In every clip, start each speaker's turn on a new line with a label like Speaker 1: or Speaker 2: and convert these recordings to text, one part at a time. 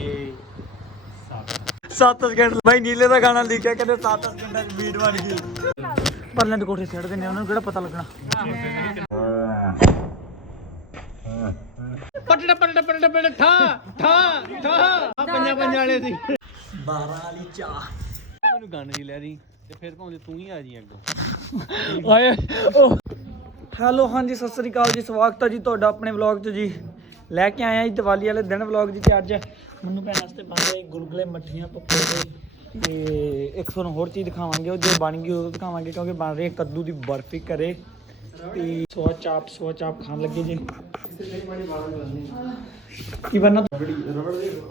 Speaker 1: ਗਏ
Speaker 2: ਸੱਤ ਸਕਿੰਟ ਬਾਈ ਨੀਲੇ ਦਾ ਗਾਣਾ ਲਿਖਿਆ ਕਹਿੰਦੇ 7 ਸਕਿੰਟਾਂ ਚ ਬੀਟ ਬਣ ਗਈ। ਪਰਲੇ ਦੇ ਕੋਠੇ ਛੱਡ ਦਿੰਦੇ ਆ, ਉਹਨਾਂ ਨੂੰ ਕਿਹੜਾ ਪਤਾ ਲੱਗਣਾ?
Speaker 1: ਪਟੜ ਪਟੜ ਪਟੜ ਪਟੜ ਠਾ ਠਾ ਠਾ। ਆ ਪੰਜਾਂ ਪੰਜਾਂ ਵਾਲੇ ਸੀ।
Speaker 2: 12 ਵਾਲੀ ਚਾਹ।
Speaker 1: ਮੈਨੂੰ ਗੰਨ ਦੀ ਲੈ ਰਹੀ ਤੇ ਫਿਰ ਭਾਵੇਂ ਤੂੰ ਹੀ ਆ ਜੀ ਅੱਗੋਂ।
Speaker 2: ਓਏ ਓ। ਹੈਲੋ ਹਾਂਜੀ ਸਤਿ ਸ੍ਰੀ ਅਕਾਲ ਜੀ ਸਵਾਗਤ ਹੈ ਜੀ ਤੁਹਾਡਾ ਆਪਣੇ ਵਲੌਗ 'ਚ ਜੀ। ਲੈ ਕੇ ਆਇਆ ਜੀ ਦੀਵਾਲੀ ਵਾਲੇ ਦਿਨ ਵਲੌਗ ਜੀ ਤੇ ਅੱਜ। ਮੈਨੂੰ ਭੈਣ ਵਾਸਤੇ ਬਣ ਰਹੇ ਗੁਲਗੁਲੇ ਮੱਠੀਆਂ, ਪਕੌੜੇ ਤੇ ਇੱਕ ਤੁਹਾਨੂੰ ਹੋਰ ਚੀਜ਼ ਦਿਖਾਵਾਂਗੇ, ਉਹ ਜੇ ਬਣ ਗਈ ਉਹ ਦਿਖਾਵਾਂਗੇ ਕਿਉਂਕਿ ਬਣ ਰਹੀ ਹੈ ਕੱਦੂ ਦੀ ਬਰਫੀ ਘਰੇ। ਤੇ ਸੋਆ ਚਾਪ ਸੋਆ ਚਾਪ ਖਾਣ ਲੱਗੇ ਜੀ। ਕੀ ਬਣਨਾ?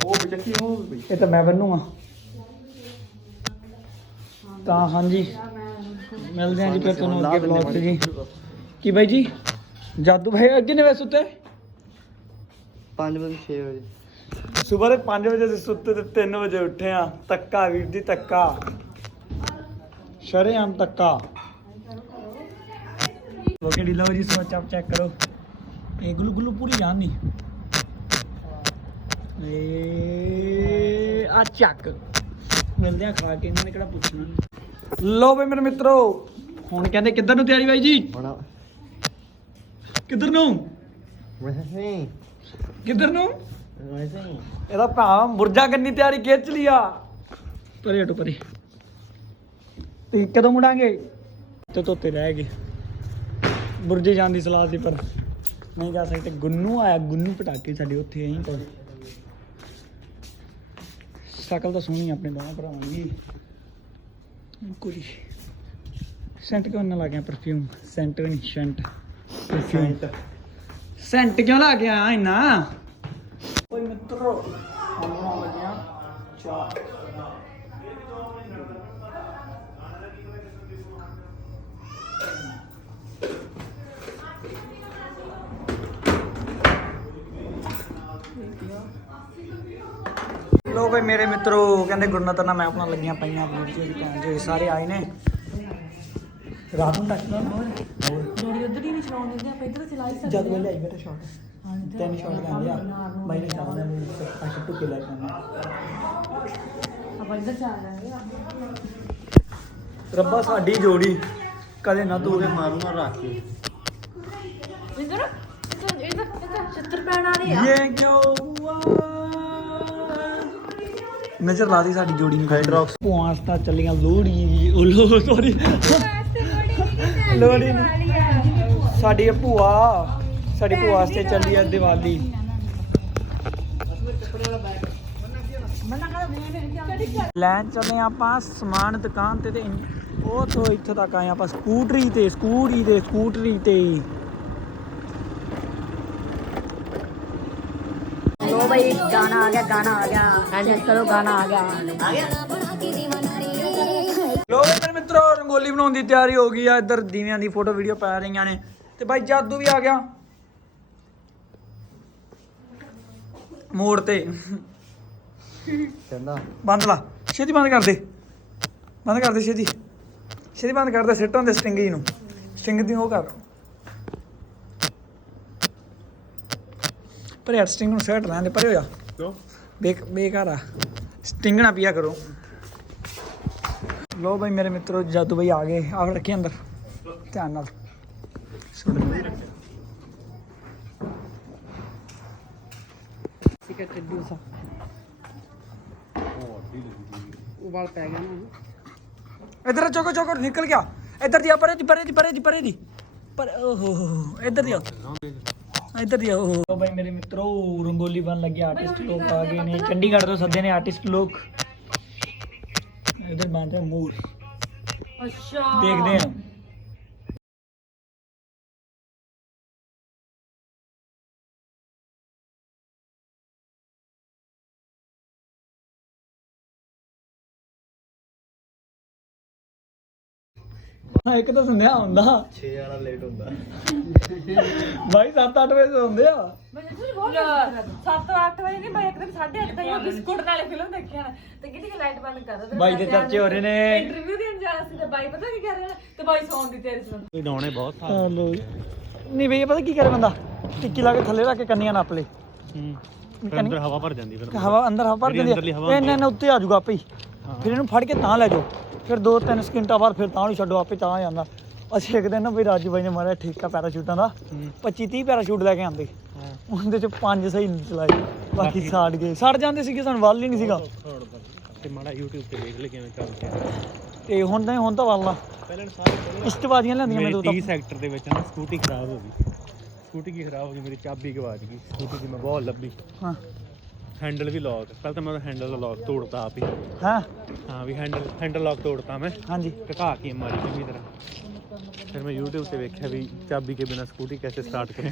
Speaker 1: ਉਹ ਚੱਕੀ ਉਹ
Speaker 2: ਇਹ ਤਾਂ ਮੈਂ ਬਣੂਗਾ। ਤਾਂ ਹਾਂਜੀ, ਮਿਲਦੇ ਹਾਂ ਜੀ ਫਿਰ ਤੁਹਾਨੂੰ ਅੱਗੇ ਵਲੌਗ 'ਚ ਜੀ। ਕੀ ਬਾਈ ਜੀ? ਜਾਦੂ ਭਾਈ, ਅੱਗੇ ਨੇ ਵੈਸੇ ਸੁੱਤੇ
Speaker 1: 5 ਵਜੇ 6 ਵਜੇ।
Speaker 2: ਸਵੇਰੇ 5 ਵਜੇ ਦੇ ਸੁੱਤੇ ਤੇ 3 ਵਜੇ ਉੱਠੇ ਆ ਤੱਕਾ ਵੀਰ ਜੀ ਤੱਕਾ। ਸ਼ਰੇਆਮ ਤੱਕਾ। ਲੋਕੇ ਢੀਲਾ ਹੋ ਜੀ ਸੋਚ ਆਪ ਚੈੱਕ ਕਰੋ। ਇਹ ਗੁਲੂ ਗੁਲੂ ਪੂਰੀ ਨਹੀਂ ਏ ਆ ਚੱਕ। ਮਿਲਦੇ ਆ ਖਾ ਕੇ ਇਹਨਾਂ ਨੇ ਕਿਹੜਾ ਪੁੱਛਣਾ। ਲੋ ਬਈ ਮੇਰੇ ਮਿੱਤਰੋ ਹੁਣ ਕਹਿੰਦੇ ਕਿੱਧਰ ਨੂੰ ਤਿਆਰੀ ਬਾਈ ਜੀ? ਕਿੱਧਰ ਨੂੰ? ਕਿੱਧਰ ਨੂੰ?
Speaker 1: ਵੈਸੇ
Speaker 2: ਇਹਦਾ ਭਾ ਮੁਰਜਾ ਕਰਨੀ ਤਿਆਰੀ ਖਿੱਚ ਲਿਆ। ਪਰੇ ਹਟੋ ਪਰੇ। ਤੇ ਕਦੋਂ ਮੁੜਾਂਗੇ? ਤੇ ਤੋਤੇ ਰਹਿ ਗਏ। ਬੁਰਜੇ ਜਾਣ ਦੀ ਸਲਾਹ ਸੀ ਪਰ ਨਹੀਂ ਜਾ ਸਕਦੇ। ਗੁੰਨੂ ਆਇਆ ਗੁੰਨੂ ਪਟਾਕੇ ਸਾਡੇ ਉੱਥੇ ਐਂ ਕੋਲ ਸ਼ਕਲ ਤਾਂ ਸੋਹਣੀ ਆਪਣੇ ਦੋਵਾਂ ਭਰਾਵਾਂ ਦੀ। ਕੁੜੀ। ਸੈਂਟ ਕਿਉਂ ਨਾ ਲੱਗਿਆ ਪਰਫਿਊਮ ਸੈਂਟ ਵੀ ਨਹੀਂ ਸ਼ੈਂਟ ਪਰਫਿਊਮ ਸੈਂਟ ਕਿਉਂ ਲੱਗ ਗਿਆ ਇੰਨਾ? ਓਏ ਮਿੱਤਰੋ ਹੁਣ ਲੱਗਿਆ ਚਾਹ। ਲੋ ਬਈ ਮੇਰੇ ਮਿੱਤਰੋ, ਕਹਿੰਦੇ ਗੁਰਨਤਰ ਮੈਂ ਆਪਣਾ ਲੱਗੀਆਂ ਪਈਆਂ ਵੀਰ ਜੀ ਸਾਰੇ ਆਏ ਨੇ। ਰਾਤ ਨੂੰ ਟੱਕਦਾ ਨਾ ਹੋਰ
Speaker 3: ਡੋਰੀ ਉਧਰ ਹੀ ਨਹੀਂ ਚਲਾਉਣ ਦਿੰਦੇ ਆਪਾਂ ਇੱਧਰ ਚਲਾ ਹੀ ਸਕਦੇ
Speaker 2: ਜਦ ਵੇਲੇ ਆਈ ਬੇਟਾ ਸ਼ਾਟ ਤਿੰਨ ਸ਼ਾਟ ਲੈਂਦੇ ਆ। ਬਾਈ ਨੇ ਚੱਲਦਾ ਨਹੀਂ ਅੱਛਾ ਟੁੱਕੇ ਲੈ ਕੇ ਆਉਂਦਾ
Speaker 3: ਆਪਾਂ ਇੱਧਰ ਚਲਾ ਲਾਂਗੇ
Speaker 2: ਰੱਬਾ ਸਾਡੀ ਜੋੜੀ ਕਦੇ ਨਾ ਤੂੰ
Speaker 1: ਮਾਰੂਗਾ ਰੱਖ ਕੇ।
Speaker 3: ਇੱਧਰ ਇੱਧਰ ਇੱਧਰ ਛੱਤਰ ਪੈਣ ਵਾਲੇ ਆ।
Speaker 2: ਇਹ ਕਿਉਂ ਹੁਆ? ਨਜ਼ਰ ਲਾ ਦੀ ਸਾਡੀ ਜੋੜੀ ਨੂੰ।
Speaker 1: ਹਾਈਡਰੋਕਸ
Speaker 2: ਪੁਆਸ ਤਾਂ ਚੱਲੀਆਂ ਲੋੜੀ ਉਹ ਲੋ ਸੌਰੀ ਲੋੜੀ। ਸਾਡੀ ਭੂਆ ਸਾਡੀ ਭੂਆ ਵਾਸਤੇ ਚੱਲੀ ਆ ਦੀਵਾਲੀ। ਲੈਣ ਚੱਲੇ ਆਪਾਂ ਸਮਾਨ ਦੁਕਾਨ ਤੇ ਤੇ ਉਹ ਤੋਂ ਇੱਥੇ ਤੱਕ ਆਏ ਆਪਾਂ ਸਕੂਟਰੀ ਤੇ ਸਕੂਟਰੀ ਤੇ ਸਕੂਟਰੀ ਤੇ।
Speaker 3: ਲੋ ਬਈ ਗਾਣਾ ਆ ਗਿਆ ਗਾਣਾ ਆ ਗਿਆ। ਚੈੱਕ ਕਰੋ ਗਾਣਾ ਆ ਗਿਆ।
Speaker 2: ਲੋ ਮੇਰੇ ਮਿੱਤਰੋ ਰੰਗੋਲੀ ਬਣਾਉਣ ਦੀ ਤਿਆਰੀ ਹੋ ਗਈ ਆ। ਇੱਧਰ ਦੀਵਿਆਂ ਦੀ ਫੋਟੋ ਵੀਡੀਓ ਪਾ ਰਹੀਆਂ ਨੇ। ਤੇ ਬਾਈ ਜਾਦੂ ਵੀ ਆ ਗਿਆ। ਮੋੜ ਤੇ।
Speaker 1: ਕਹਿੰਦਾ।
Speaker 2: ਬੰਦ ਲਾ। ਛੇਤੀ ਬੰਦ ਕਰ ਦੇ। ਬੰਦ ਕਰ ਦੇ ਛੇਤੀ। ਛੇਤੀ ਬੰਦ ਕਰ ਦੇ ਸਿੱਟ ਹੁੰਦੇ ਸਟਿੰਗ ਜੀ ਨੂੰ। ਸਟਿੰਗ ਦੀ ਉਹ ਕਰ। ਪਰ ਯਾਰ ਸਟਿੰਗ ਨੂੰ ਸੈਟ ਲੈਣ ਦੇ ਪਰੇ ਹੋ ਜਾ।
Speaker 1: ਕਿਉਂ?
Speaker 2: ਬੇਕ ਬੇਕਾਰ ਆ। ਸਟਿੰਗ ਨਾ ਪੀਆ ਕਰੋ। ਲੋ ਬਈ ਮੇਰੇ ਮਿੱਤਰੋ ਜਾਦੂ ਬਈ ਆ ਗਏ। ਆਹ ਰੱਖੀ ਅੰਦਰ। ਧਿਆਨ ਨਾਲ। ਸੁਣ
Speaker 3: ਸਿਕਟ ਡੂਸਾ ਉਹ ਵਾਲ ਪੈ ਗਿਆ ਨਾ।
Speaker 2: ਇਧਰ ਚੋਕੋ ਚੋਕੋ ਨਿਕਲ ਗਿਆ। ਇਧਰ ਦੀ ਆ ਪਰੇ ਦੀ ਪਰੇ ਦੀ ਪਰੇ ਦੀ ਪਰੇ ਦੀ। ਪਰ ਓਹੋ ਇਧਰ ਦੀ ਆ। ਇਧਰ ਦੀ ਆ ਓਹੋ ਲੋ ਬਈ ਮੇਰੇ ਮਿੱਤਰੋ ਰੰਗੋਲੀ ਬਣ ਲੱਗੇ ਆਰਟਿਸਟ ਲੋਕ ਆ ਗਏ ਨੇ। ਚੰਡੀਗੜ੍ਹ ਤੋਂ ਸੱਦੇ ਨੇ ਆਰਟਿਸਟ ਲੋਕ। ਇਧਰ ਬਣ ਰਿਹਾ ਮੂਰ
Speaker 3: ਅੱਛਾ।
Speaker 2: ਦੇਖਦੇ ਆ ਹਾਂ ਇੱਕ ਤਾਂ ਸੰਧਿਆ ਹੁੰਦਾ।
Speaker 1: 6 ਵਾਲਾ ਲੇਟ ਹੁੰਦਾ।
Speaker 2: ਬਾਈ 7-8 ਵਜੇ ਹੁੰਦੇ ਆ।
Speaker 3: ਮੈਂ ਜੀ ਬਹੁਤ 7-8 ਵਜੇ ਨਹੀਂ ਮੈਂ ਇੱਕਦਮ 8:30 ਤਾਈਂ ਉਹ ਬਿਸਕੁਟ ਨਾਲੇ ਫਿਲਮ ਦੇਖਿਆ ਨਾ। ਤੇ ਕਿਤੇ ਕਿ ਲਾਈਟ ਬੰਦ ਕਰ ਦੋ
Speaker 2: ਬਾਈ ਦੇ ਚਰਚੇ ਹੋ ਰਹੇ ਨੇ।
Speaker 3: ਇੰਟਰਵਿਊ ਦੇਣ ਜਾਣਾ ਸੀ ਤੇ ਬਾਈ ਪਤਾ ਕੀ ਕਰ ਰਿਹਾ? ਤੇ ਬਾਈ ਸੌਣ ਦੀ ਤੇਰੀ ਸੁਣ।
Speaker 1: ਕੋਈ ਡਾਉਣੇ ਬਹੁਤ ਥਾ
Speaker 2: ਹਲੋ। ਨਹੀਂ ਬਈ ਪਤਾ ਕੀ ਕਰੇ ਬੰਦਾ? ਟਿੱਕੀ ਲਾ ਕੇ ਥੱਲੇ ਰੱਖ ਕੇ ਕੰਨੀਆਂ ਨੱਪ ਲੇ।
Speaker 1: ਹੂੰ। ਅੰਦਰ ਹਵਾ ਭਰ ਜਾਂਦੀ ਫਿਰ।
Speaker 2: ਹਵਾ ਅੰਦਰ ਹਵਾ ਭਰ ਜਾਂਦੀ ਇਹ ਇੰਨਾ ਉੱਤੇ ਆ ਜਾਊਗਾ ਆਪੇ। ਫਿਰ ਇਹਨੂੰ ਫੜ ਕੇ ਤਾਂ ਲੈ ਜਾਓ। ਫਿਰ ਦੋ ਤਿੰਨ ਸਕਿੰਟਾਂ ਬਾਅਦ ਫਿਰ ਤਾਂ ਨੂੰ ਛੱਡੋ ਆਪੇ ਤਾਂ ਜਾਂਦਾ। ਅਸੀਂ ਇੱਕ ਦਿਨ ਨਾ ਵੀ ਰਾਜੂ ਬਾਈ ਨੇ ਮਾਰਿਆ ਠੇਕਾ ਪੈਰਾਸ਼ੂਟਾਂ ਦਾ।
Speaker 1: ਹੂੰ।
Speaker 2: 25 30 ਪੈਰਾਸ਼ੂਟ ਲੈ ਕੇ ਆਂਦੇ। ਉਹਦੇ ਚ ਪੰਜ ਸਹੀ ਚਲਾਏ। ਬਾਕੀ ਸਾੜ ਗਏ। ਸੜ ਜਾਂਦੇ ਸੀਗੇ ਸਾਨੂੰ ਵੱਲ ਹੀ ਨਹੀਂ ਸੀਗਾ।
Speaker 1: ਤੇ ਮਾੜਾ YouTube ਤੇ ਦੇਖ ਲੈ ਕਿਵੇਂ ਚੱਲਦਾ
Speaker 2: ਤੇ ਹੁਣ ਤਾਂ ਹੁਣ ਤਾਂ ਵੱਲ
Speaker 1: ਪਹਿਲਾਂ ਸਾਰੇ
Speaker 2: ਇਸ਼ਟਬਾਜ਼ੀਆਂ ਲੈਂਦੀਆਂ ਮੈਂ ਦੋ ਤਾਂ।
Speaker 1: 30 ਸੈਕਟਰ ਦੇ ਵਿੱਚ ਨਾ ਸਕੂਟੀ ਖਰਾਬ ਹੋ ਗਈ। ਸਕੂਟੀ ਕੀ ਖਰਾਬ ਹੋ ਗਈ ਮੇਰੀ ਚਾਬੀ ਗਵਾਚ ਗਈ। ਸਕੂਟੀ ਦੀ ਮੈਂ ਬਹੁਤ ਲੱਭੀ।
Speaker 2: ਹਾਂ।
Speaker 1: ਹੈਂਡਲ ਵੀ ਲੌਕ ਪਹਿਲਾਂ ਤਾਂ ਮੈਂ ਉਹਦਾ ਹੈਂਡਲ ਦਾ ਲੌਕ ਤੋੜਤਾ ਆਪ ਹੀ
Speaker 2: ਹਾਂ
Speaker 1: ਹਾਂ ਵੀ ਹੈਂਡਲ ਹੈਂਡਲ ਲੌਕ ਤੋੜਤਾ ਮੈਂ
Speaker 2: ਹਾਂਜੀ
Speaker 1: ਟਕਾ ਕੇ ਮਾਰੀ ਚੰਗੀ ਤਰ੍ਹਾਂ ਫਿਰ ਮੈਂ YouTube ਤੇ ਵੇਖਿਆ ਵੀ ਚਾਬੀ ਕੇ ਬਿਨਾ ਸਕੂਟੀ कैसे ਸਟਾਰਟ ਕਰੇ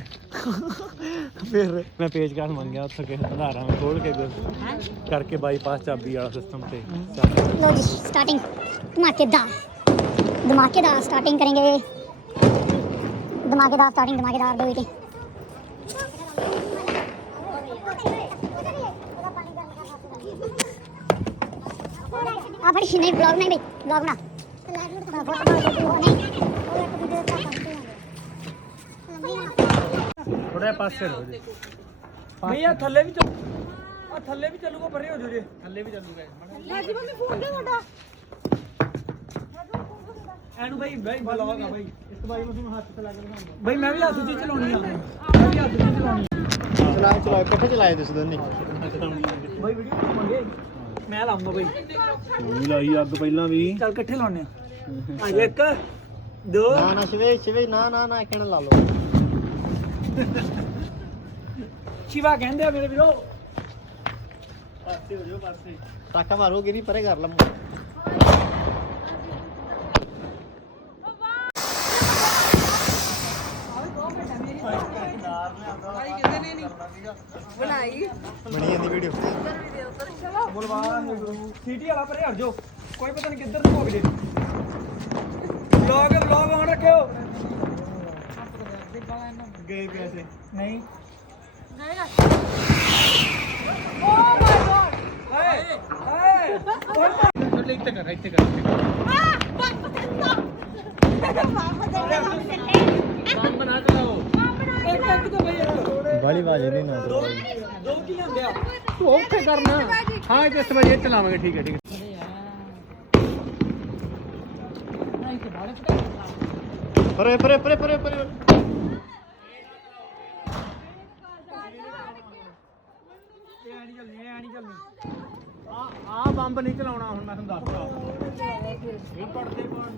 Speaker 2: ਫਿਰ
Speaker 1: ਮੈਂ ਪੇਜ ਕਾਰਡ ਮੰਗਿਆ ਉੱਥੇ ਕਿਸੇ ਭੰਡਾਰਾ ਮੈਂ ਖੋਲ ਕੇ ਗੁ- ਕਰਕੇ ਬਾਈਪਾਸ ਚਾਬੀ ਵਾਲਾ ਸਿਸਟਮ ਤੇ ਚਾਬੀ
Speaker 4: लो जी स्टार्टिंग धमाकेदार धमाकेदार स्टार्टिंग करेंगे धमाकेदार स्टार्टिंग धमाकेदार दो बेटे बड़ी नहीं ब्लॉग नहीं भाई ब्लॉग ना
Speaker 1: ਥੋੜਾ ਪਾਸੇ ਹੋ ਜੇ
Speaker 2: ਨਹੀਂ ਆ ਥੱਲੇ ਵੀ ਚੱਲ ਆ ਥੱਲੇ ਵੀ ਚੱਲੂਗਾ ਪਰੇ ਹੋ ਜਾਓ ਜੀ
Speaker 1: ਥੱਲੇ ਵੀ ਚੱਲੂਗਾ
Speaker 3: ਰਾਜੀ ਮੰਮੀ ਫੋਨ ਦੇ ਤੁਹਾਡਾ
Speaker 2: ਐਨੂੰ ਬਾਈ ਬਾਈ ਬਲੌਗ ਆ ਬਾਈ ਇਸ ਬਾਈ ਨੂੰ ਤੁਹਾਨੂੰ ਹੱਥ ਤੇ ਲਾ ਕੇ ਦਿਖਾਉਂਗਾ ਬਾਈ ਮੈਂ ਵੀ ਹੱਥ 'ਚ ਹੀ ਚਲਾਉਣੀ ਆ ਮੈਂ ਵੀ ਹੱਥ 'ਚ ਹੀ ਚਲਾਉਣੀ ਆ
Speaker 5: ਚਲਾ ਚਲਾ ਇਕੱਠੇ ਚਲਾਏ ਤੁਸੀਂ ਦੋਨੇ
Speaker 2: ਬਾਈ ਵੀਡੀਓ ਬਣਾਵਾਂਗੇ ਮੈਂ ਲਾਉਂਗਾ ਬਾਈ।
Speaker 1: ਤੂੰ ਲਾਈ ਅੱਗ ਪਹਿਲਾਂ ਵੀ।
Speaker 2: ਚੱਲ ਇਕੱਠੇ ਲਾਉਣੇ ਆ ਆ ਜਾ ਇੱਕ ਦੋ।
Speaker 5: ਨਾ ਨਾ ਸ਼ਿਵੇ ਸ਼ਿਵੇ ਨਾ ਨਾ ਨਾ ਕਹਿਣ ਲਾ ਲਓ।
Speaker 2: ਸ਼ਿਵਾ ਕਹਿੰਦੇ ਆ ਮੇਰੇ ਵੀਰੋ।
Speaker 1: ਪਾਸੇ ਹੋ ਜਾਓ ਪਾਸੇ
Speaker 5: ਟਾਕਾ ਮਾਰੋਗੇ ਨਹੀਂ ਪਰੇ ਕਰ ਲਵਾਂ
Speaker 3: ਬਣਾਈ
Speaker 5: ਬਣੀ ਜਾਂਦੀ ਵੀਡੀਓ
Speaker 2: ਬੁਲਵਾ ਸਿਟੀ ਵਾਲਾ ਪਰੇ ਹਟ ਜਾਓ ਕੋਈ ਪਤਾ ਨਹੀਂ ਕਿੱਧਰ ਨੂੰ ਭੋਗ ਜੇ ਵਲੌਗ ਵਲੌਗ ਆਨ ਰੱਖਿਓ
Speaker 1: ਗਏ ਪੈਸੇ
Speaker 2: ਨਹੀਂ
Speaker 3: ਓ ਮਾਈ ਗॉड
Speaker 2: ਹਾਏ ਹਾਏ
Speaker 1: ਛੋਟੇ ਇੱਥੇ ਕਰ ਇੱਥੇ ਕਰ ਇੱਥੇ ਕਰ
Speaker 3: ਆ ਬੰਬ ਦਿੱਤਾ
Speaker 1: ਕੰਮ ਨਾ ਕਰਾਓ
Speaker 2: ਇੱਕ ਇੱਕ ਤਾਂ ਬਈ ਇੱਕ
Speaker 5: ਬਾਲੀ ਬਾਜ ਨਹੀਂ ਨਾ
Speaker 2: ਦੋ ਦੋ ਕੀ ਲੈਂਦੇ ਆ
Speaker 1: ਤੂੰ ਉੱਥੇ ਕਰਨਾ ਹਾਂ ਇਹ ਇਸ ਇਹ ਚਲਾਵਾਂਗੇ ਠੀਕ ਹੈ ਠੀਕ ਹੈ।
Speaker 5: ਪਰੇ ਪਰੇ ਪਰੇ ਪਰੇ ਪਰੇ।
Speaker 2: ਨਹੀਂ ਨਹੀਂ
Speaker 1: ਆ ਆ ਬੰਬ ਨਹੀਂ ਚਲਾਉਣਾ ਹੁਣ ਮੈਂ ਤੁਹਾਨੂੰ ਦੱਸਦਾ। ਇਹ ਪੜਦੇ ਪਾਣ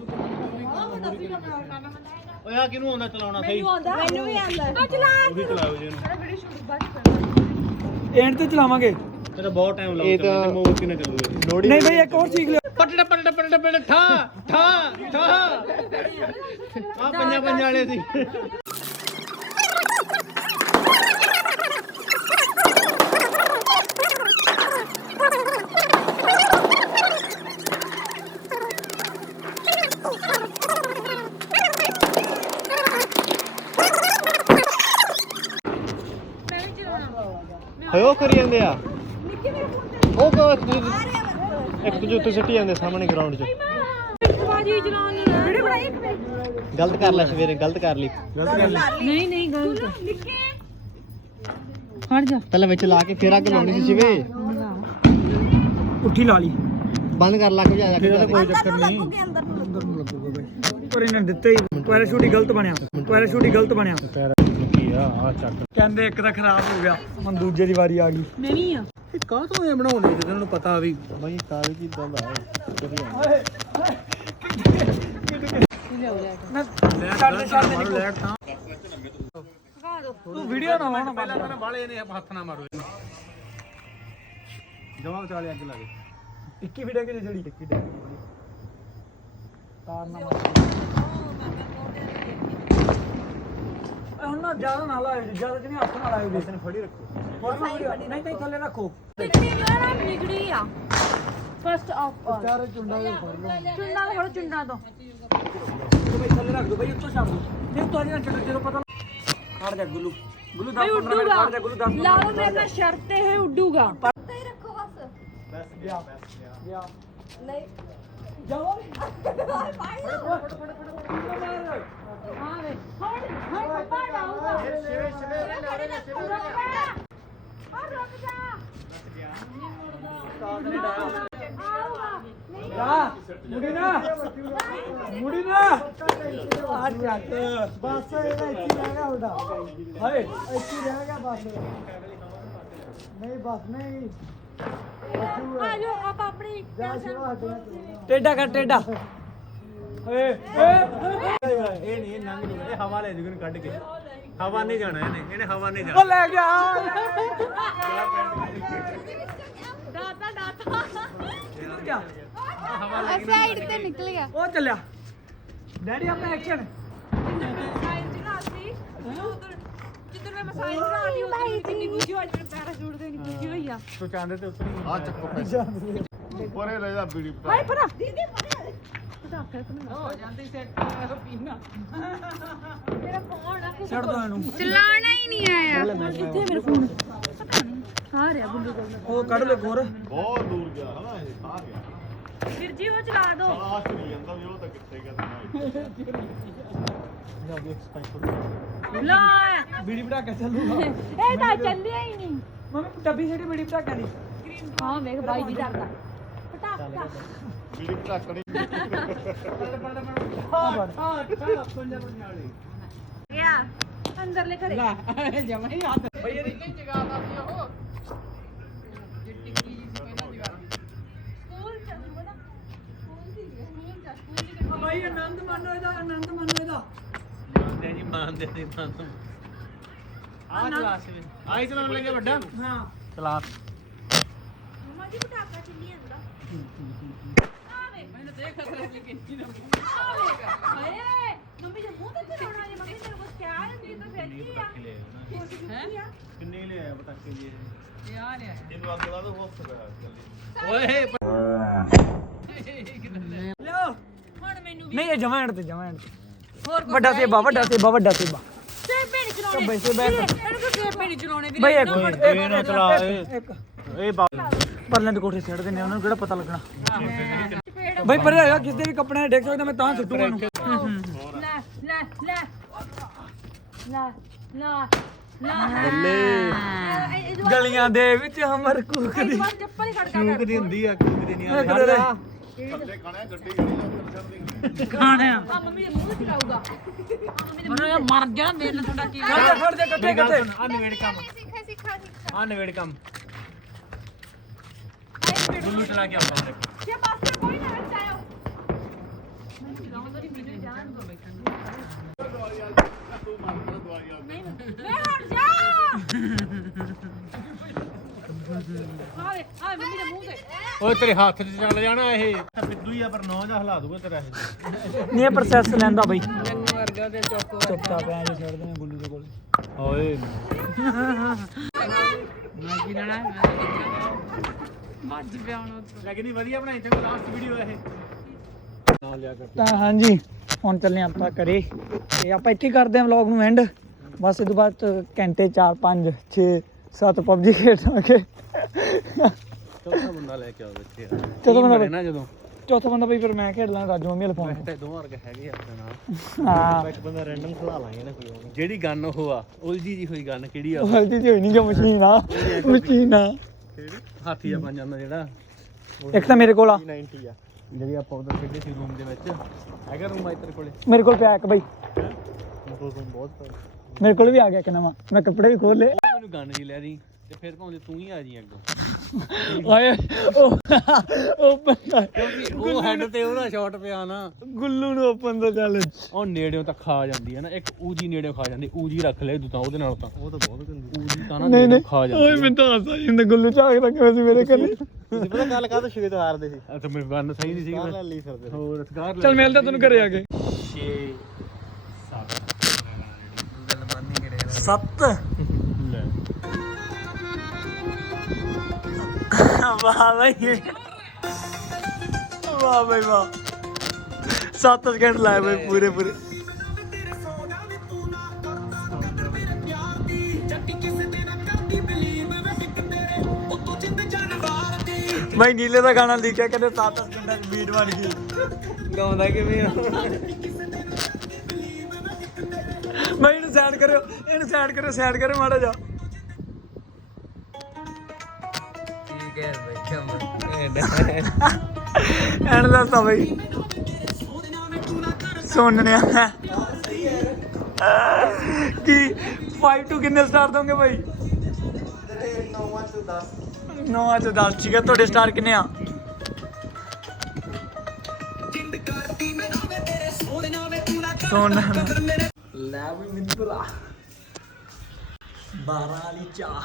Speaker 1: ਓਏ ਆ ਕਿਹਨੂੰ ਆਉਂਦਾ ਚਲਾਉਣਾ? ਸਹੀ।
Speaker 3: ਆਉਂਦਾ। ਮੈਨੂੰ ਵੀ ਆਉਂਦਾ। ਚਲਾ
Speaker 1: ਉਹ ਵੀ ਚਲਾਓ ਜੀ ਇਹਨੂੰ।
Speaker 3: ਸਾਰਾ ਵੀਡੀਓ ਸ਼ੂਟ ਬਾਅਦ
Speaker 2: ਐਂਡ ਤੇ ਚਲਾਵਾਂਗੇ।
Speaker 1: ਤੇਰਾ ਬਹੁਤ ਟਾਈਮ
Speaker 5: ਇਹ
Speaker 1: ਲੱਗਦਾ
Speaker 5: ਤਾਂ-
Speaker 1: ਤੇ ਕਿਨੇ ਚੱਲੂਗਾ?
Speaker 5: ਲੋੜੀ
Speaker 2: ਨਹੀਂ ਬਈ ਇੱਕ ਹੋਰ ਸੀਖ ਲਿਓ।
Speaker 1: ਪਟੜ ਪਟੜ ਪਟੜ ਪਟੜ ਠਾ ਠਾ ਠਾ। ਆ ਪੰਜਾਂ ਪੰਜਾਂ ਵਾਲੇ ਸੀ।
Speaker 5: ਜਾਂਦੇ ਆ? ਉਹ ਕੋ ਇੱਕ ਦੂਜੇ ਉੱਤੇ ਸਿੱਟੀ ਜਾਂਦੇ ਸਾਹਮਣੇ ਗਰਾਊਂਡ 'ਚ।
Speaker 3: ਬਾਜੀ ਵੀਡੀਓ ਬਣਾਈ ਇੱਕ ਮਿੰਟ।
Speaker 5: ਗਲਤ ਕਰ ਲੈ ਸਵੇਰੇ ਗਲਤ ਕਰ ਲਈ।
Speaker 3: ਨਹੀਂ ਨਹੀਂ ਗਲਤ। ਹਟ ਜਾ।
Speaker 5: ਪਹਿਲਾਂ ਵਿੱਚ ਲਾ ਕੇ ਫੇਰ ਅੱਗ ਲਾਉਣੀ ਸੀ ਸ਼ਿਵੇ।
Speaker 2: ਉੱਠੀ ਲਾ ਲਈ।
Speaker 5: ਬੰਦ ਕਰ ਲਾ ਕੇ ਜਾ ਜਾ
Speaker 1: ਕੋਈ ਚੱਕਰ ਨਹੀਂ।
Speaker 2: ਅੰਦਰ ਨੂੰ ਲੱਗੂਗਾ। ਬਈ ਪਰ ਇਹਨਾਂ ਨੇ ਦਿੱਤੇ ਹੀ। ਪੈਰਾਸ਼ੂਟ ਹੀ ਗਲਤ ਬਣਿਆ। ਪੈਰਾਸ਼ੂਟ ਹੀ ਗਲਤ ਬਣਿਆ।
Speaker 1: ਕੀ ਆ ਆ ਚੱਕ।
Speaker 2: ਕਹਿੰਦੇ ਇੱਕ ਤਾਂ ਖਰਾਬ ਹੋ ਗਿਆ ਹੁਣ ਦੂਜੇ ਦੀ ਵਾਰੀ ਆ ਗਈ।
Speaker 3: ਨਹੀਂ ਆ।
Speaker 1: ਇਹ ਕਾਹ ਤੋਂ ਇਹ ਬਣਾਉਣੇ ਤੇ ਤੈਨੂੰ ਪਤਾ ਵੀ?
Speaker 5: ਬਈ ਕਾਲ ਕੀ ਦੰਦਾ ਹੈ
Speaker 1: ਤਾਂ
Speaker 2: ਵੀਡੀਓ ਨਾ ਲਾਉਣਾ
Speaker 1: ਪਹਿਲਾਂ ਤਾਂ ਬਾਲੇ ਨੇ ਹੱਥ ਨਾ ਮਾਰੋ ਇਹਨੂੰ। ਜਮਾ ਵਿਚਾਲੇ ਅੱਗ ਲਾਗੇ
Speaker 2: 21 ਵੀਡੀਓ ਕਿ ਜਿਹੜੀ? 21 ਡੇ ਤਾਰ ਨਾ ਮਾਰ। ਹੁਣ ਨਾ ਜ਼ਿਆਦਾ ਨਾ ਲਾਇਓ ਜੀ ਜ਼ਿਆਦਾ ਜਿਹਨੇ ਹੱਥ ਨਾਲ ਲਾਇਓ ਜੀ ਫੜੀ ਰੱਖੋ। ਨਹੀਂ ਨਹੀਂ ਥੱਲੇ ਰੱਖੋ।
Speaker 3: ਨਿਕੜੀ ਨਾ ਨਿਕੜੀ ਆ। ਫਸਟ ਆਫ ਆਲ
Speaker 2: ਚਾਰੇ ਚੁੰਡਾ ਦੇ ਫੜ ਲਓ।
Speaker 3: ਚੁੰਡਾ ਥੋੜਾ ਚੁੰਡਾ ਤੋਂ।
Speaker 2: ਤੂੰ ਬਈ ਥੱਲੇ ਰੱਖ ਦੋ ਬਈ ਉੱਤੋਂ ਛੱਡ ਦੋ ਨਹੀਂ ਉੱਤੋਂ ਨਹੀਂ ਛੱਡ ਜਦੋਂ ਪਤਾ ਖੜ ਜਾ ਗੁੱਲੂ। ਗੁੱਲੂ
Speaker 3: ਬਈ
Speaker 2: 10 15 ਮਿੰਟ
Speaker 3: ਉੱਡੂਗਾ।
Speaker 2: ਖੜ ਜਾ ਗੁੱਲੂ 10 15
Speaker 3: ਲਾਓ ਮੇਰੇ ਨਾਲ ਸ਼ਰਤ ਇਹ ਉੱਡੂਗਾ।
Speaker 2: ਗਿਆ ਗਿਆ।
Speaker 3: ਨਹੀਂ।
Speaker 2: ਜਾਓ।
Speaker 3: ਹਾਂ ਵੇ ਹਟ ਹਟ ਬਾਹਰ ਆਊਗਾ
Speaker 2: ਜਾ। ਮੁੜੀ ਨਾ ਮੁੜੀ ਨਾ। ਆ ਚੱਕ ਬਸ ਇਹਦਾ ਇੱਥੇ ਰਹਿ ਗਿਆ ਹੁੰਦਾ ਹਾਏ। ਇੱਥੇ ਰਹਿ ਗਿਆ ਬਸ। ਨਹੀਂ ਬਸ ਨਹੀਂ।
Speaker 3: ਆਪ ਆਪਣੀ
Speaker 2: ਟੇਡਾ ਕਰ ਟੇਡਾ ਏ
Speaker 1: ਇਹ ਨਹੀਂ ਇਹ ਨੰਗ ਨਹੀਂ ਇਹ ਹਵਾ ਲੈ ਜੂਗੀ ਕੱਢ ਕੇ। ਹਵਾ ਨਹੀਂ ਜਾਣਾ ਇਹਨੇ ਇਹਨੇ ਹਵਾ ਨਹੀਂ
Speaker 2: ਉਹ
Speaker 1: ਜਾਣਾ
Speaker 2: ਲੈ ਗਿਆ
Speaker 3: ਦਾਤਾ ਦਾਤਾ
Speaker 2: ਕਿੱਧਰ ਗਿਆ
Speaker 3: ਸਾਈਡ ਤੇ ਨਿਕਲ ਗਿਆ।
Speaker 2: ਉਹ ਚੱਲਿਆ। ਡੈਡੀ ਆਪਣਾ ਐਕਸ਼ਨ
Speaker 3: ਸਾਈਡ ਚੜਾ ਸੀ ਉਧਰ ਜਿੱਧਰ ਮੈਂ ਚੜਾ ਦੀ ਉਧਰ ਵੀ ਕਿੰਨੀ ਗੁੱਜੀ ਹੋਈ ਮੇਰੇ ਪੈਰਾਸ਼ੂਟ ਦੇ ਨਹੀਂ ਗੁੱਜੀ ਹੋਈ ਆ
Speaker 1: ਤੂੰ ਚਾਂਦੇ ਤੇ ਉੱਤਰ। ਹੀ
Speaker 5: ਆ ਚੱਕੋ ਪੈਸੇ। ਪਰੇ ਲੈ ਜਾ ਬੀੜੀ
Speaker 3: ਹਾਏ ਪਰਾ ਦੀਦੀ ਪਨਾ ਹੋ ਜਾਂਦੇ ਸੈੱਟ ਪੀਣਾ। ਮੇਰਾ ਫੋਨ ਆ
Speaker 2: ਛੱਡ ਦੋ ਇਹਨੂੰ।
Speaker 3: ਚਲਾਣਾ ਹੀ ਨਹੀਂ ਆਇਆ। ਕਿੱਥੇ ਮੇਰੇ ਫੋਨ ਪਤਾ ਨਹੀਂ ਆ ਰਿਹਾ ਬੁੱਲੂ ਕੋਲ।
Speaker 2: ਉਹ ਕੱਢ ਲੈ ਖੋਰ
Speaker 5: ਬਹੁਤ ਦੂਰ ਗਿਆ ਹਨਾ ਇਹ ਆ ਗਿਆ।
Speaker 3: ਵੀਰ ਜੀ ਉਹ ਚਲਾ ਦੋ।
Speaker 5: ਆਸ਼ ਨਹੀਂ ਜਾਂਦਾ ਵੀ ਉਹ ਤਾਂ ਕਿੱਥੇ ਗਿਆ ਤਾਂ
Speaker 3: ਲਾ।
Speaker 2: ਬੀੜੀ ਬੜਾ ਕੇ ਚੱਲੂਗਾ
Speaker 3: ਇਹ ਤਾਂ ਚੱਲਿਆ ਹੀ ਨਹੀਂ।
Speaker 2: ਮੰਮੀ ਡੱਬੀ ਛੇੜੀ ਬੀੜੀ ਬੜਾ ਕੇ ਦੀ
Speaker 3: ਹਾਂ ਵੇਖ ਬਾਈ ਜੀ ਡਰਦਾ। ਪਟਾਕਾ।
Speaker 5: ਬੀੜੀ ਢੱਕਣੀ
Speaker 3: ਗਿਆ। ਅੰਦਰਲੇ ਘਰੇ। ਸਕੂਲ ਚੱਲੂਗਾ ਨਾ। ਸਕੂਲ ਦੀ ਸਕੂਲ ਜਾ ਸਕੂਲ ਦੀ
Speaker 2: ਭਾਈ ਆਨੰਦ ਮਾਨੋ ਇਹਦਾ ਆਨੰਦ ਮਾਨੋ ਇਹਦਾ।
Speaker 1: ਮੰਨਦੇ ਜੀ ਮੰਨਦੇ ਤੇ ਮੰਨ ਆ ਕਲਾਸ ਵਿੱਚ ਆਈ ਚਲਾਉਣ ਲੱਗੇ ਵੱਡਾ?
Speaker 2: ਹਾਂ।
Speaker 1: ਕਲਾਸ
Speaker 3: ਮਮਾ ਜੀ ਪਟਾਕਾ ਚੱਲੀ ਜਾਂਦਾ ਮੈਨੂੰ ਦੇਖ ਅਸਰ ਲੱਗੀ ਨਾ ਹਾਏ ਮੰਮੀ ਜੇ ਮੂੰਹ ਤੇ ਚਲਾਉਣਾ ਜੇ? ਮੰਮੀ ਤੇਰੇ ਕੋਲ ਕਿਆ ਹੈ? ਨਹੀਂ ਤਾਂ ਫਿਰ ਕੀ ਆ। ਹੈ?
Speaker 1: ਕਿੰਨੇ ਲੈ ਆਇਆ ਪਟਾਕੇ ਜੀ
Speaker 5: ਇਹਨੂੰ ਅੱਗ ਲਾ ਦੋ ਹੋ ਸਕਦਾ ਚੱਲੀ।
Speaker 1: ਓਏ।
Speaker 2: ਲਿਓ
Speaker 3: ਹੁਣ ਮੈਨੂੰ ਵੀ
Speaker 2: ਨਹੀਂ ਇਹ ਜਮਾਂ ਐਂਡ ਤੇ ਜਮਾਂ ਐਂਡ ਤੇ।
Speaker 3: ਹੋਰ
Speaker 2: ਵੱਡਾ ਸੇਬਾ ਵੱਡਾ ਸੇਬਾ ਵੱਡਾ ਸੇਬਾ।
Speaker 3: ਸੇਬੇ ਨਹੀਂ ਚਲਾਉਣੇ।
Speaker 2: ਸੇਬੇ ਸੇਬੇ
Speaker 3: ਇਹਨੂੰ ਕੋਈ ਸੇਬੇ ਨਹੀਂ ਚਲਾਉਣੇ? ਵੀ
Speaker 2: ਬਈ ਇੱਕ ਮਿੰਟ
Speaker 1: ਇਹ ਨਾ ਚਲਾ ਇਹ
Speaker 2: ਇੱਕ
Speaker 1: ਇਹ ਬਾ
Speaker 2: ਪਰਲੇ ਦੇ ਕੋਠੇ ਛੱਡ ਦਿੰਦੇ ਉਹਨਾਂ ਨੂੰ ਕਿਹੜਾ ਪਤਾ ਲੱਗਣਾ? ਬਈ ਪਰੇ ਹੋਇਆ ਕਿਸੇ ਦੇ ਵੀ ਕੱਪੜੇ ਡੇਕ ਸਕਦਾ ਮੈਂ ਤਾਂ ਸੁੱਟੂਗਾ ਇਹਨੂੰ
Speaker 3: ਲੈ ਲੈ ਲੈ ਲੈ ਲੈ ਲੈ
Speaker 1: ਬੱਲੇ।
Speaker 2: ਗਲੀਆਂ ਦੇ ਵਿੱਚ ਹਮਰ ਕੂਕਦੀ।
Speaker 3: ਬਾਰ ਚੱਪਲ ਹੀ ਖੜਕਾ
Speaker 1: ਕੂਕ ਦੀ ਹੁੰਦੀ ਆ ਕੂਕ ਦੀ ਨਹੀਂ ਆ।
Speaker 2: ਇੱਕ ਦੇ
Speaker 5: ਥੱਲੇ ਖਾਣਾ ਗੱਡੀ ਗੱਡੀ ਦਾ ਕਰਦੀ
Speaker 2: ਖਾਣੇ ਆ।
Speaker 3: ਮੰਮੀ ਦੇ ਮੂੰਹ ਚਲਾਊਗਾ। ਆ ਮੰਮੀ ਦੇ ਮਰ ਜਾ ਮੇਰੇ ਨਾਲ ਤੁਹਾਡਾ ਕੀ
Speaker 2: ਖੜ ਜਾ ਖੜ ਜਾ ਕੱਟੇ ਕੱਟੇ
Speaker 1: ਆ ਨਵੇੜ ਕੰਮ।
Speaker 3: ਸਿੱਖਾ ਸਿੱਖਾ ਸਿੱਖਾ
Speaker 1: ਆ ਨਵੇੜ ਕੰਮ। ਕੇ।
Speaker 3: ਜੇ ਮੈਂ ਮੈਂ ਜਾ ਤੇ
Speaker 1: ਓਏ ਤੇਰੇ ਹੱਥ 'ਚ ਚੱਲ ਜਾਣਾ ਇਹ। ਬਿੱਦੂ ਹੀ ਆ ਪਰ ਨੌ ਦਾ ਹਿਲਾ ਦੂਗਾ ਤੇਰਾ ਇਹ।
Speaker 2: ਨਹੀਂ ਇਹ ਪ੍ਰੋਸੈਸ ਲੈਂਦਾ ਬਈ। ਚੁੱਪਤਾ ਪਿਆ ਜੇ ਛੱਡ ਦੇ ਗੁੱਲੂ ਦੇ ਕੋਲ।
Speaker 1: ਓਏ। ਵਧੀਆ ਬਣਾਈ ਤੇ ਲਾਸਟ ਵੀਡੀਓ ਇਹ। ਨਾਲ ਲਿਆ ਕਰ
Speaker 2: ਤਾਂ ਹਾਂਜੀ ਹੁਣ ਚੱਲੇ ਆਪਾਂ ਕਰੇ ਤੇ ਆਪਾਂ ਇੱਥੇ ਹੀ ਕਰਦੇ ਆਂ ਵਲੌਗ ਨੂੰ ਐਂਡ ਬਸ ਇਹ ਤੋਂ ਬਾਅਦ ਘੰਟੇ 4 5 6 7 ਪਬਜੀ ਖੇਡਾਂਗੇ।
Speaker 1: ਚੌਥਾ ਬੰਦਾ ਲੈ ਕੇ ਆਓ ਇੱਥੇ।
Speaker 2: ਚੌਥਾ ਬੰਦਾ
Speaker 1: ਨਾ ਜਦੋਂ।
Speaker 2: ਚੌਥਾ ਬੰਦਾ ਬਈ ਫਿਰ ਮੈਂ ਖੇਡ ਲਾਂ ਰਾਜੂ ਮੰਮੀ ਵਾਲੇ ਫੋਨ
Speaker 1: ਤੇ। ਦੋਵਾਂ ਵਰਗੇ ਹੈਗੇ ਆ ਆਪਣੇ ਨਾਲ।
Speaker 2: ਹਾਂ।
Speaker 1: ਇੱਕ ਬੰਦਾ ਰੈਂਡਮ ਖਿਲਾ ਲਾਂਗੇ ਨਾ ਕੋਈ ਜਿਹੜੀ ਗਨ ਉਹ ਆ ਉਲਝੀ ਜੀ ਹੋਈ ਗਨ ਕਿਹੜੀ ਆ?
Speaker 2: ਹਲਦੀ ਜੀ ਹੋਈ ਨਹੀਂ ਜੋ ਮਸ਼ੀਨ ਆ। ਮਸ਼ੀਨ ਆ।
Speaker 1: ਹਾਥੀ ਆ ਬਣ ਜਾਂਦਾ ਜਿਹੜਾ।
Speaker 2: ਇੱਕ ਤਾਂ ਮੇਰੇ ਕੋਲ ਆ।
Speaker 1: 90 ਆ। ਜਿਹੜੀ ਆਪਾਂ ਉਧਰ ਖੇਡੇ ਸੀ ਰੂਮ ਦੇ ਵਿੱਚ। ਹੈਗਾ ਰੂਮ ਆ ਤੇਰੇ ਕੋਲੇ?
Speaker 2: ਮੇਰੇ ਕੋਲ ਪਿਆ ਇੱਕ ਬਈ। ਮੇਰੇ ਕੋਲ ਵੀ ਆ ਗਿਆ ਇੱਕ ਨਵਾਂ। ਮੈਂ ਕੱਪੜੇ ਵੀ ਖੋਲ ਲਏ।
Speaker 1: ਮੈਨੂੰ ਗਨ ਜੀ ਲੈ ਦੀ ਤੇ ਫਿਰ ਭਾਵੇਂ ਤੂੰ ਹੀ ਆ ਜੀ ਅੱਗੋਂ।
Speaker 2: ਓਏ ਉਹ ਉਹ ਬੰਦਾ
Speaker 1: ਕਿਉਂਕਿ ਉਹ ਹੈਡ ਤੇ ਉਹਦਾ ਸ਼ਾਟ ਪਿਆ ਨਾ।
Speaker 2: ਗੁੱਲੂ ਨੂੰ ਓਪਨ ਦਾ ਚੈਲੰਜ
Speaker 1: ਉਹ ਨੇੜਿਓਂ ਤਾਂ ਖਾ ਜਾਂਦੀ ਹੈ ਨਾ। ਇੱਕ ਊਜੀ ਨੇੜਿਓਂ ਖਾ ਜਾਂਦੀ। ਊਜੀ ਰੱਖ ਲੈ ਤੂੰ ਤਾਂ ਉਹਦੇ ਨਾਲ ਤਾਂ। ਉਹ ਤਾਂ ਬਹੁਤ ਗੰਦੀ। ਊਜੀ ਤਾਂ ਨਾ
Speaker 2: ਨਹੀਂ ਨਹੀਂ।
Speaker 1: ਖਾ
Speaker 2: ਓਏ
Speaker 1: ਜਾਂਦੀ
Speaker 2: ਮੈਨੂੰ ਤਾਂ ਹਾਸਾ ਜਿੰਦਾ ਗੁੱਲੂ ਝਾਕਦਾ ਕਿਵੇਂ ਸੀ ਮੇਰੇ ਕੰਨੇ
Speaker 5: ਤੁਸੀਂ ਪਤਾ ਗੱਲ ਸ਼ੁਰੂ ਤੋਂ ਹਾਰਦੇ ਸੀ?
Speaker 1: ਮੇਰੇ ਗਨ ਸਹੀ ਨਹੀਂ ਸੀ
Speaker 5: ਲੈ ਲਈ ਫਿਰਦੇ
Speaker 1: ਹੋਰ ਅਸਕਾਰ ਲੈ
Speaker 2: ਚੱਲ ਮਿਲਦਾ ਤੈਨੂੰ ਘਰੇ ਆ ਕੇ।
Speaker 1: 6 ਗੱਲ ਮੰਨੀ ਕਰੇ
Speaker 2: 7
Speaker 1: ਲੈ।
Speaker 2: ਵਾਹ ਬਈ। ਵਾਹ ਬਈ ਵਾਹ। 7 ਸਕਿੰਟ ਲਾਏ ਬਈ ਪੂਰੇ ਪੂਰੇ। ਬਈ ਨੀਲੇ ਦਾ ਗਾਣਾ ਲਿਖਿਆ ਕਹਿੰਦੇ 7 ਸਕਿੰਟਾਂ ਦੀ ਬੀਟ ਬਣ ਗਈ। ਗਾਉਂਦਾ ਕਿਵੇਂ ਆ? ਬਈ ਇਹਨੂੰ ਸਾਈਡ ਕਰਿਓ ਇਹਨੂੰ ਸਾਈਡ ਕਰਿਓ ਸਾਈਡ ਕਰਿਓ ਮਾੜਾ ਜਾ ਐਨ ਦੱਸਦਾ ਬਈ ਸੁਣਨਿਆ ਕੀ 5 ਟੂ ਕਿੰਨੇ ਸਟਾਰ ਦੋਗੇ ਬਾਈ? 9 ਚ 10 ਠੀਕ ਹੈ ਤੁਹਾਡੇ ਸਟਾਰ ਕਿੰਨੇ ਆ? ਸੁਣ। ਲੈ ਵੀ ਮਿੱਤਰਾ 12 ਵਾਲੀ ਚਾਹ।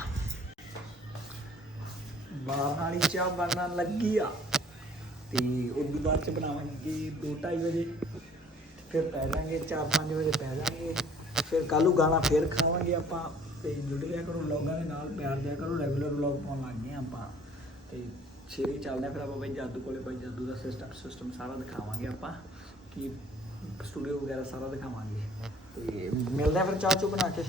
Speaker 2: 12 ਵਾਲੀ ਚਾਹ ਬਣਨ ਲੱਗੀ ਆ। ਤੇ ਉਦੋਂ ਬਾਅਦ ਚ ਬਣਾਵਾਂਗੇ 2:30 ਵਜੇ। ਫਿਰ ਪੈ ਜਾਾਂਗੇ 4-5 ਵਜੇ ਪੈ ਜਾਾਂਗੇ ਫਿਰ ਕੱਲੂ ਗਾਣਾ ਫਿਰ ਖਾਵਾਂਗੇ ਆਪਾਂ। ਤੇ ਜੁੜ ਲਿਆ ਕਰੋ ਵਲੌਗਾਂ ਦੇ ਨਾਲ ਪਿਆਰ ਦਿਆ ਕਰੋ ਰੈਗੂਲਰ ਵਲੌਗ ਪਾਉਣ ਲੱਗ ਗਏ ਹਾਂ ਆਪਾਂ। ਤੇ ਛੇੜੀ ਚੱਲਦੇ ਆ, ਫਿਰ ਆਪਾਂ ਬਾਈ ਜਾਦੂ ਕੋਲੇ, ਬਾਈ ਜਾਦੂ ਦਾ ਸਿਸਟਮ ਸਿਸਟਮ ਸਾਰਾ ਦਿਖਾਵਾਂਗੇ ਆਪਾਂ, ਕਿ ਸਟੂਡੀਓ ਵਗੈਰਾ ਸਾਰਾ ਦਿਖਾਵਾਂਗੇ। ਤੇ ਮਿਲਦੇ ਆ ਫਿਰ ਚਾਹ ਚੂ ਬਣਾ ਕੇ।